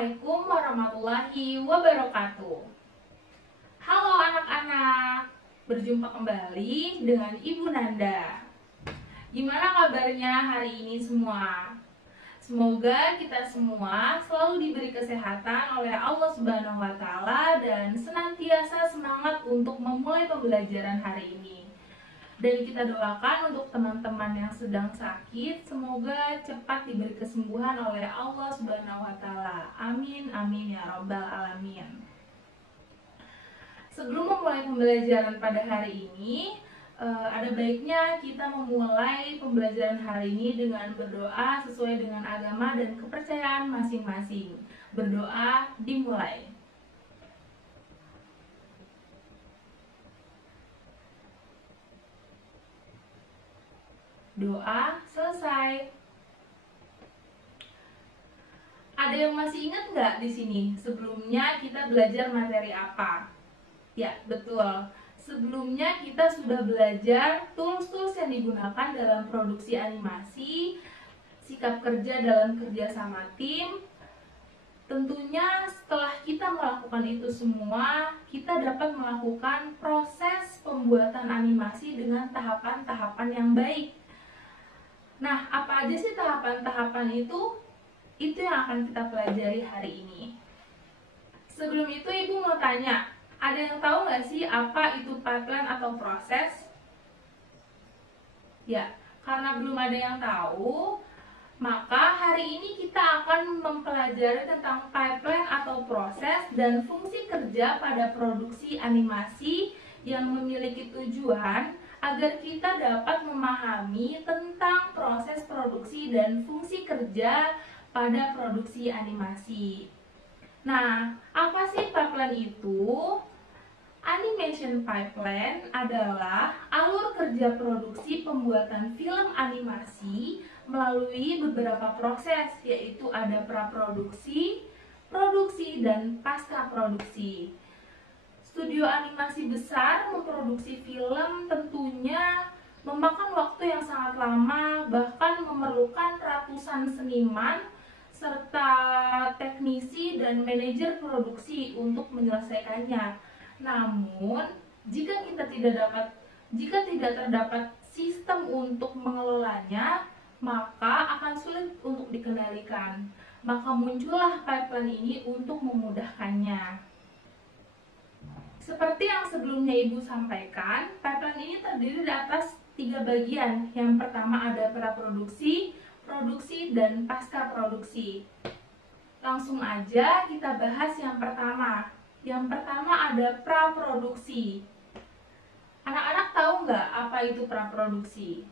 Assalamualaikum warahmatullahi wabarakatuh. Halo anak-anak, berjumpa kembali dengan Ibu Nanda. Gimana kabarnya hari ini semua? Semoga kita semua selalu diberi kesehatan oleh Allah Subhanahu wa Ta'ala dan senantiasa semangat untuk memulai pembelajaran hari ini. Dan kita doakan untuk teman-teman yang sedang sakit, semoga cepat diberi kesembuhan oleh Allah Subhanahu wa Ta'ala. Amin, amin ya Rabbal Alamin. Sebelum memulai pembelajaran pada hari ini, ada baiknya kita memulai pembelajaran hari ini dengan berdoa sesuai dengan agama dan kepercayaan masing-masing. Berdoa dimulai. Doa selesai. Ada yang masih ingat nggak di sini? Sebelumnya kita belajar materi apa? Ya, betul. Sebelumnya kita sudah belajar tools-tools yang digunakan dalam produksi animasi, sikap kerja dalam kerja sama tim. Tentunya setelah kita melakukan itu semua, kita dapat melakukan proses pembuatan animasi dengan tahapan-tahapan yang baik. Nah, apa aja sih tahapan-tahapan itu? Itu yang akan kita pelajari hari ini. Sebelum itu, Ibu mau tanya, ada yang tahu nggak sih apa itu pipeline atau proses? Ya, karena belum ada yang tahu, maka hari ini kita akan mempelajari tentang pipeline atau proses dan fungsi kerja pada produksi animasi yang memiliki tujuan agar kita dapat memahami tentang proses produksi dan fungsi kerja pada produksi animasi. Nah, apa sih pipeline itu? Animation pipeline adalah alur kerja produksi pembuatan film animasi melalui beberapa proses, yaitu ada praproduksi, produksi, dan pasca produksi. Studio animasi besar memproduksi film tentunya memakan waktu yang sangat lama, bahkan memerlukan ratusan seniman serta teknisi dan manajer produksi untuk menyelesaikannya. Namun, jika tidak terdapat sistem untuk mengelolanya, maka akan sulit untuk dikendalikan. Maka muncullah pipeline ini untuk memudahkannya. Seperti yang sebelumnya Ibu sampaikan, pipeline ini terdiri di atas 3 bagian. Yang pertama ada praproduksi, produksi, dan pasca produksi. Langsung aja kita bahas yang pertama. Yang pertama ada praproduksi. Anak-anak tahu nggak apa itu praproduksi?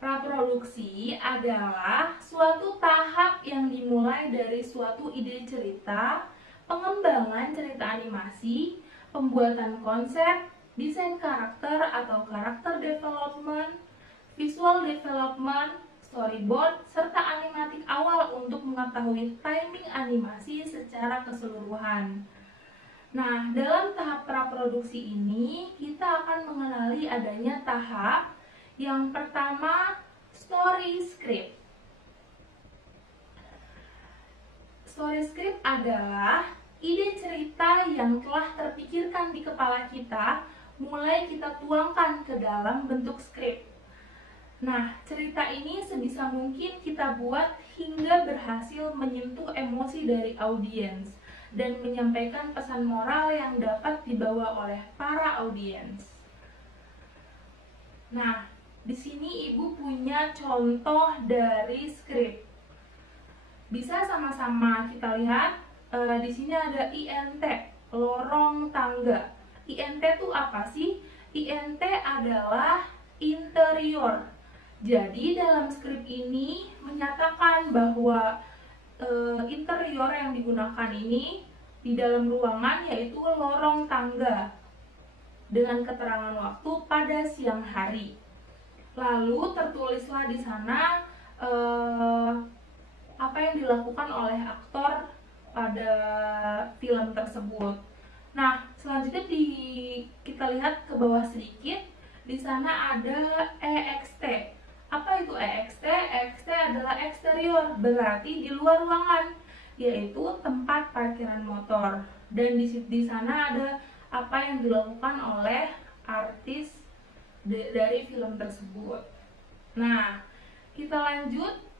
Praproduksi adalah suatu tahap yang dimulai dari suatu ide cerita, pengembangan cerita animasi, pembuatan konsep, desain karakter atau karakter development, visual development, storyboard, serta animatik awal untuk mengetahui timing animasi secara keseluruhan. Nah, dalam tahap praproduksi ini, kita akan mengenali adanya tahap yang pertama, story script. Story script adalah ide cerita yang telah terpikirkan di kepala kita, mulai kita tuangkan ke dalam bentuk skrip. Nah, cerita ini sebisa mungkin kita buat hingga berhasil menyentuh emosi dari audiens dan menyampaikan pesan moral yang dapat dibawa oleh para audiens. Nah, di sini Ibu punya contoh dari skrip. Bisa sama-sama kita lihat. Di sini ada INT, lorong tangga. INT itu apa sih? INT adalah interior. Jadi dalam skrip ini menyatakan bahwa interior yang digunakan ini di dalam ruangan yaitu lorong tangga dengan keterangan waktu pada siang hari. Lalu tertulislah di sana apa yang dilakukan oleh aktor pada film tersebut. Nah, selanjutnya kita lihat ke bawah sedikit. Di sana ada EXT. Apa itu EXT? EXT adalah eksterior, berarti di luar ruangan. yaitu tempat parkiran motor. Dan di sana ada apa yang dilakukan oleh artis dari film tersebut. Nah, kita lanjut.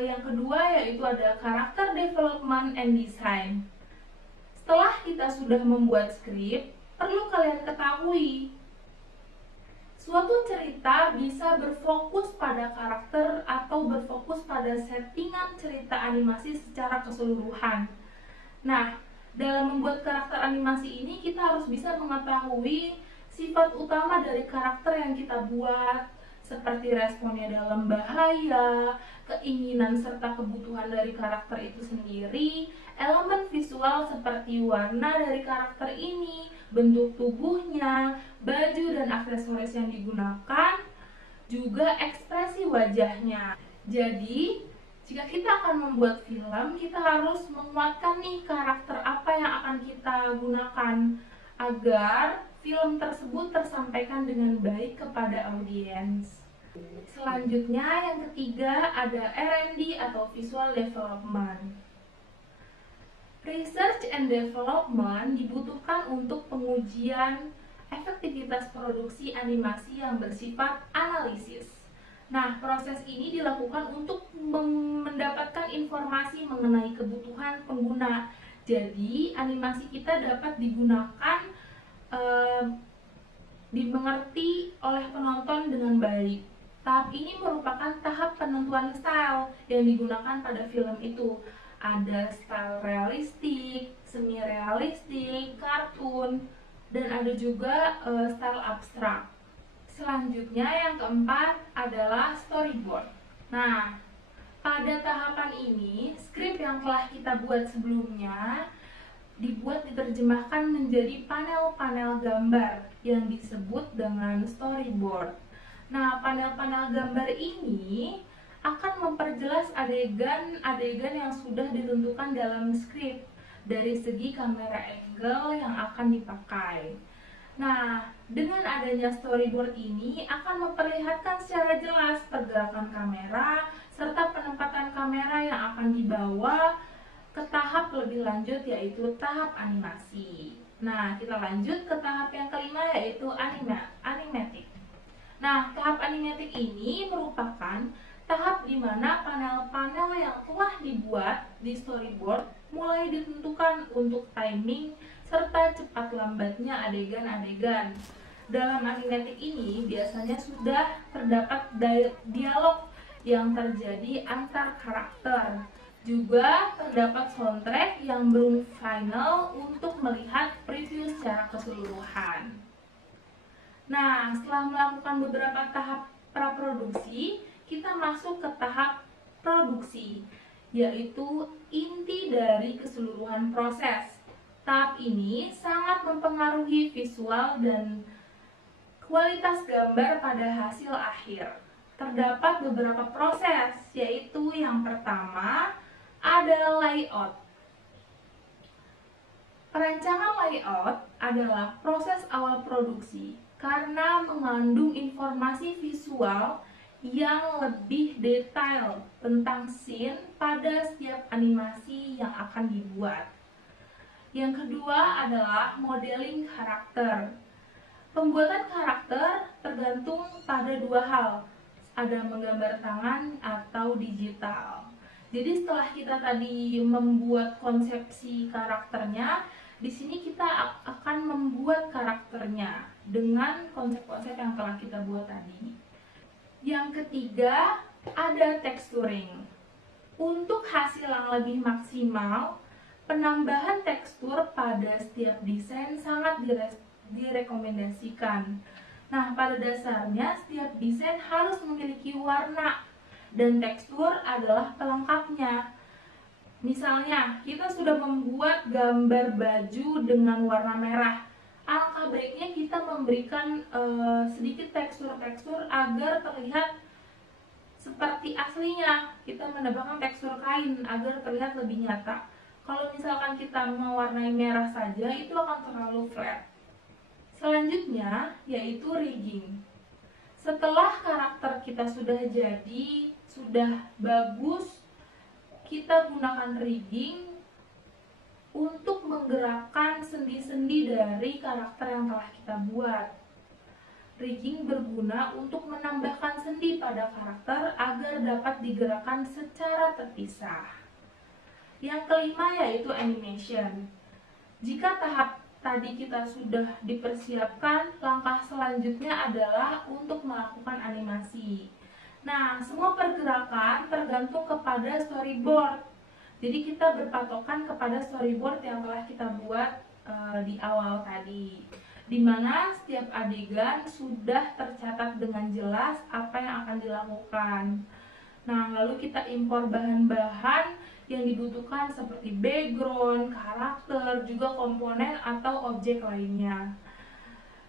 Yang kedua yaitu ada karakter development and design. Setelah kita sudah membuat skrip, perlu kalian ketahui, suatu cerita bisa berfokus pada karakter atau berfokus pada settingan cerita animasi secara keseluruhan. Nah, dalam membuat karakter animasi ini kita harus bisa mengetahui sifat utama dari karakter yang kita buat, seperti responnya dalam bahaya, keinginan serta kebutuhan dari karakter itu sendiri, elemen visual seperti warna dari karakter ini, bentuk tubuhnya, baju dan aksesoris yang digunakan, juga ekspresi wajahnya. Jadi, jika kita akan membuat film, kita harus menguatkan nih karakter apa yang akan kita gunakan agar film tersebut tersampaikan dengan baik kepada audiens. Selanjutnya yang ketiga ada R&D atau Visual Development. Research and Development dibutuhkan untuk pengujian efektivitas produksi animasi yang bersifat analisis. Nah, proses ini dilakukan untuk mendapatkan informasi mengenai kebutuhan pengguna. Jadi, animasi kita dapat digunakan dimengerti oleh penonton dengan baik. Tahap ini merupakan tahap penentuan style yang digunakan pada film itu. Ada style realistik, semi realistik, kartun, dan ada juga style abstrak. Selanjutnya yang keempat adalah storyboard. Nah, pada tahapan ini, skrip yang telah kita buat sebelumnya dibuat diterjemahkan menjadi panel-panel gambar yang disebut dengan storyboard. Nah, panel-panel gambar ini akan memperjelas adegan-adegan yang sudah ditentukan dalam skrip dari segi kamera angle yang akan dipakai. Nah, dengan adanya storyboard ini akan memperlihatkan secara jelas pergerakan kamera serta penempatan kamera yang akan dibawa ke tahap lebih lanjut, yaitu tahap animasi. Nah, kita lanjut ke tahap yang kelima, yaitu animatic. Nah, tahap animatic ini merupakan tahap di mana panel-panel yang telah dibuat di storyboard mulai ditentukan untuk timing serta cepat lambatnya adegan-adegan. Dalam animatic ini biasanya sudah terdapat dialog yang terjadi antar karakter. Juga terdapat soundtrack yang belum final untuk melihat preview secara keseluruhan. Nah, setelah melakukan beberapa tahap praproduksi, kita masuk ke tahap produksi, yaitu inti dari keseluruhan proses. Tahap ini sangat mempengaruhi visual dan kualitas gambar pada hasil akhir. Terdapat beberapa proses, yaitu yang pertama ada layout. Perancangan layout adalah proses awal produksi karena mengandung informasi visual yang lebih detail tentang scene pada setiap animasi yang akan dibuat. Yang kedua adalah modeling karakter. Pembuatan karakter tergantung pada dua hal, ada menggambar tangan atau digital. Jadi setelah kita tadi membuat konsepsi karakternya, di sini kita akan membuat karakternya dengan konsep-konsep yang telah kita buat tadi. Yang ketiga, ada texturing. Untuk hasil yang lebih maksimal, penambahan tekstur pada setiap desain sangat direkomendasikan. Nah, pada dasarnya setiap desain harus memiliki warna dan tekstur adalah pelengkapnya. Misalnya, kita sudah membuat gambar baju dengan warna merah. Alangkah baiknya kita memberikan sedikit tekstur-tekstur agar terlihat seperti aslinya. Kita menambahkan tekstur kain agar terlihat lebih nyata. Kalau misalkan kita mewarnai merah saja, itu akan terlalu flat. Selanjutnya, yaitu rigging. Setelah karakter kita sudah jadi, sudah bagus, kita gunakan rigging untuk menggerakkan sendi-sendi dari karakter yang telah kita buat. Rigging berguna untuk menambahkan sendi pada karakter agar dapat digerakkan secara terpisah. Yang kelima yaitu animation. Jika tahap tadi kita sudah dipersiapkan, langkah selanjutnya adalah untuk melakukan animasi. Nah, semua pergerakan tergantung kepada storyboard. Jadi kita berpatokan kepada storyboard yang telah kita buat di awal tadi, di mana setiap adegan sudah tercatat dengan jelas apa yang akan dilakukan. Nah, lalu kita impor bahan-bahan yang dibutuhkan seperti background, karakter, juga komponen atau objek lainnya.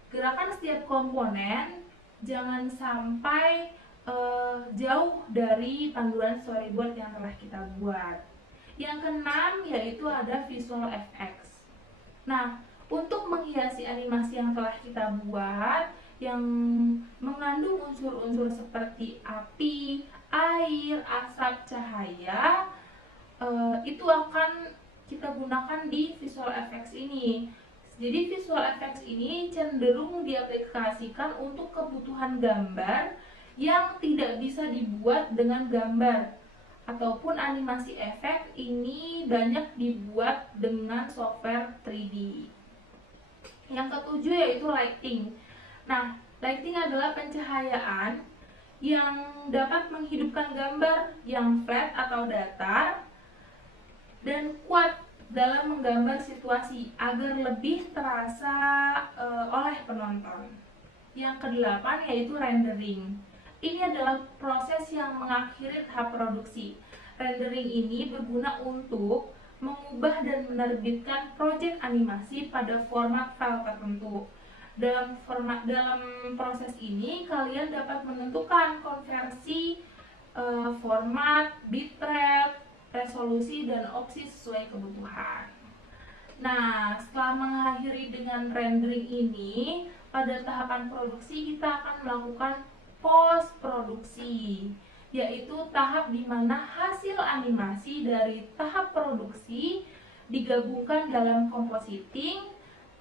Gerakan setiap komponen jangan sampai jauh dari panduan storyboard yang telah kita buat. Yang keenam yaitu ada visual effects. Nah, untuk menghiasi animasi yang telah kita buat yang mengandung unsur-unsur seperti api, air, asap, cahaya, itu akan kita gunakan di visual effects ini. Jadi visual effects ini cenderung diaplikasikan untuk kebutuhan gambar yang tidak bisa dibuat dengan gambar, ataupun animasi efek ini banyak dibuat dengan software 3D. Yang ketujuh yaitu lighting. Nah, lighting adalah pencahayaan yang dapat menghidupkan gambar yang flat atau datar dan kuat dalam menggambar situasi agar lebih terasa oleh penonton. Yang kedelapan yaitu rendering. Ini adalah proses yang mengakhiri tahap produksi. Rendering ini berguna untuk mengubah dan menerbitkan proyek animasi pada format file tertentu. Dalam proses ini kalian dapat menentukan konversi format, bitrate, resolusi, dan opsi sesuai kebutuhan. Nah, setelah mengakhiri dengan rendering ini, pada tahapan produksi kita akan melakukan post produksi, yaitu tahap di mana hasil animasi dari tahap produksi digabungkan dalam compositing,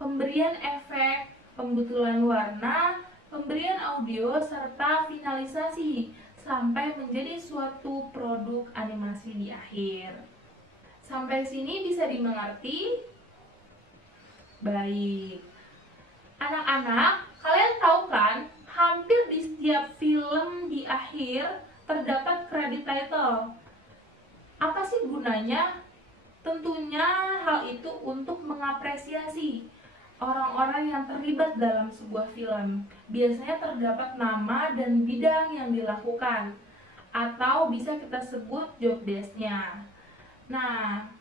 pemberian efek, pembetulan warna, pemberian audio, serta finalisasi sampai menjadi suatu produk animasi di akhir. Sampai sini bisa dimengerti? Baik. Anak-anak, kalian tahu kan, hampir di setiap film di akhir terdapat credit title. Apa sih gunanya? Tentunya hal itu untuk mengapresiasi orang-orang yang terlibat dalam sebuah film. Biasanya terdapat nama dan bidang yang dilakukan, atau bisa kita sebut job desk-nya. Nah,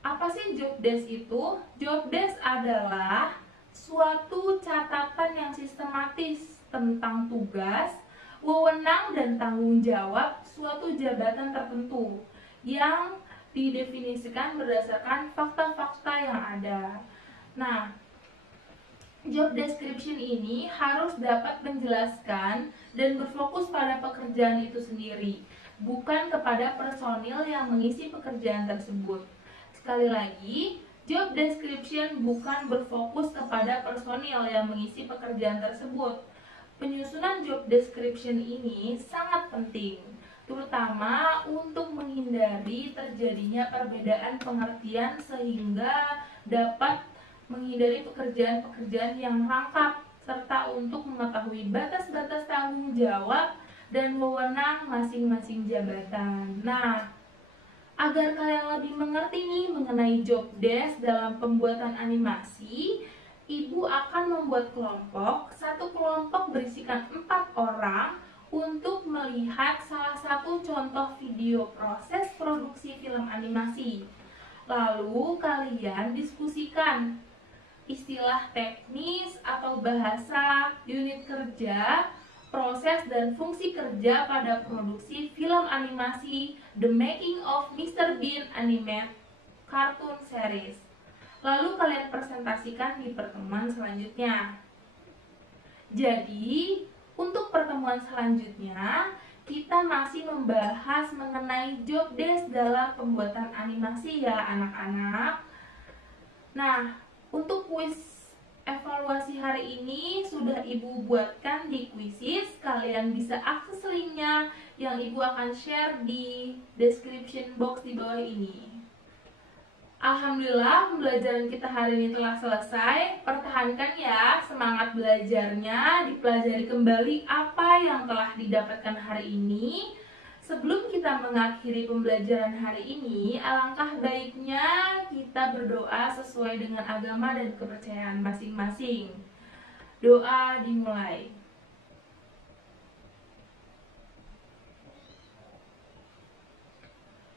apa sih job desk itu? Job desk adalah suatu catatan yang sistematis tentang tugas, wewenang, dan tanggung jawab suatu jabatan tertentu yang didefinisikan berdasarkan fakta-fakta yang ada. Nah, job description ini harus dapat menjelaskan dan berfokus pada pekerjaan itu sendiri, bukan kepada personil yang mengisi pekerjaan tersebut. Sekali lagi, job description bukan berfokus kepada personil yang mengisi pekerjaan tersebut. Penyusunan job description ini sangat penting, terutama untuk menghindari terjadinya perbedaan pengertian sehingga dapat menghindari pekerjaan-pekerjaan yang rangkap, serta untuk mengetahui batas-batas tanggung jawab dan wewenang masing-masing jabatan. Nah, agar kalian lebih mengerti nih mengenai job desk dalam pembuatan animasi, Ibu akan membuat kelompok. Satu kelompok berisikan 4 orang untuk melihat salah satu contoh video proses produksi film animasi. Lalu kalian diskusikan istilah teknis atau bahasa, unit kerja, proses dan fungsi kerja pada produksi film animasi The Making of Mr. Bean Animated Cartoon Series. Lalu kalian presentasikan di pertemuan selanjutnya. Jadi, untuk pertemuan selanjutnya, kita masih membahas mengenai job desk dalam pembuatan animasi ya anak-anak. Nah, untuk kuis evaluasi hari ini sudah Ibu buatkan di Quizizz. Kalian bisa akses linknya yang Ibu akan share di description box di bawah ini. Alhamdulillah pembelajaran kita hari ini telah selesai. Pertahankan ya semangat belajarnya, dipelajari kembali apa yang telah didapatkan hari ini. Sebelum kita mengakhiri pembelajaran hari ini, alangkah baiknya kita berdoa sesuai dengan agama dan kepercayaan masing-masing. Doa dimulai.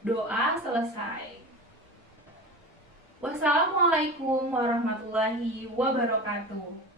Doa selesai. Wassalamualaikum warahmatullahi wabarakatuh.